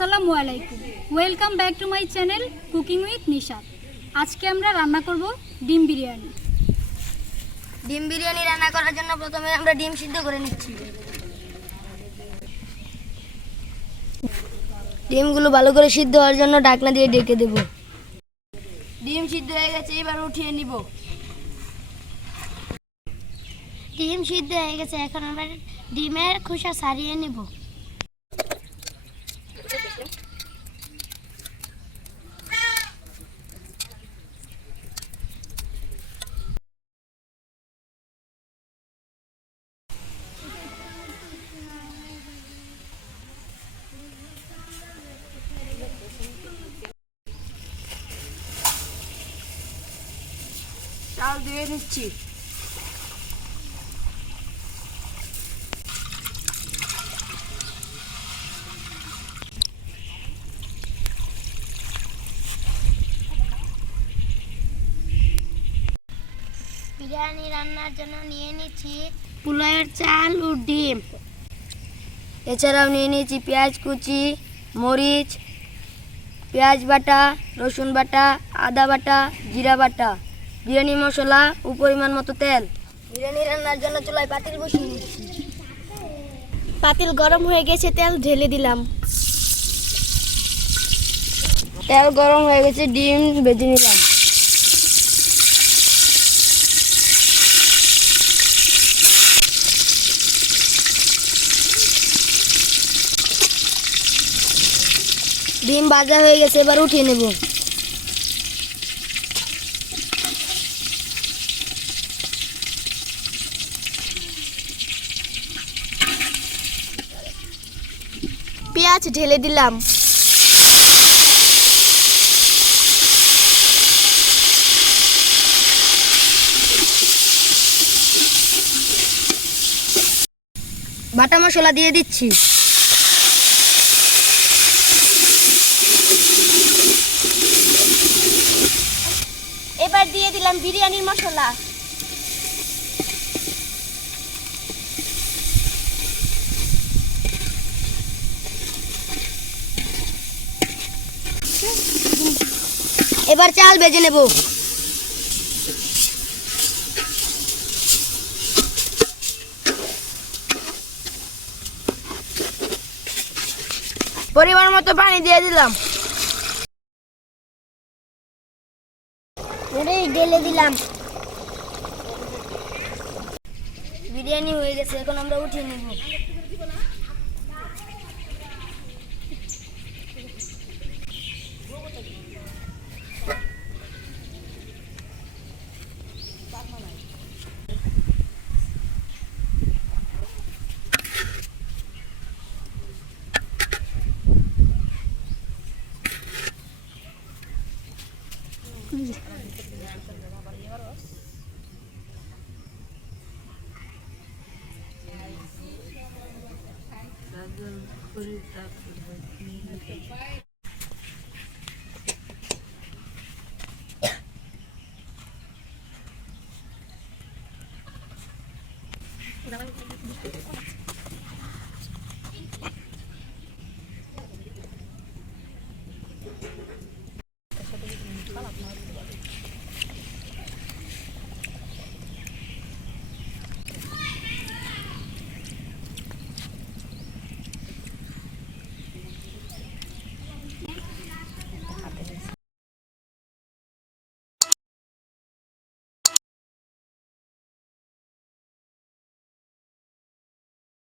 আসসালামুয়ালাইকুম welcome back to my channel cooking with Nishat. আজকে আমরা রান্না করব ডিম বিরিয়ানি। ডিম বিরিয়ানি রান্না করার জন্য প্রথমে আমরা ডিম সিদ্ধ করে নিচ্ছি। ডিমগুলো ভালো করে সিদ্ধ হওয়ার জন্য ঢাকনা দিয়ে ঢেকে দেব। ডিম সিদ্ধ হয়ে গেছে, এবার উঠিয়ে নিব। ডিম সিদ্ধ হয়ে গেছে, এখন আমরা ডিমের খোসা ছাড়িয়ে নিব। চাল দিয়ে নিচ্ছি। বিরিয়ানি রান্নার জন্য নিয়ে নিচ্ছি পোলাওয়ের চাল ও ডিম। এছাড়াও নিয়ে নিয়েছি পেঁয়াজ কুচি, মরিচ, পেঁয়াজ বাটা, রসুন বাটা, আদা বাটা, জিরা বাটা, বিরিয়ানি মশলা ও পরিমাণ মতো তেল। বিরিয়ানি রান্নার জন্য চুলায় পাতিল বসিয়ে নিচ্ছি। পাতিল গরম হয়ে গেছে, তেল ঢেলে দিলাম। তেল গরম হয়ে গেছে, ডিম ভেজে নিলাম। ডিম ভাজা হয়ে গেছে, এবার উঠিয়ে নেব। পেঁয়াজ ঢেলে দিলাম। বাটা মশলা দিয়ে দিচ্ছি। এবার দিয়ে দিলাম বিরিয়ানির মশলা। এবার চাল ভেজে নেব। পরিমাণ মতো পানি দিয়ে দিলাম। ঢেলে দিলাম। বিরিয়ানি হয়ে গেছে, এখন আমরা উঠিয়ে নেব।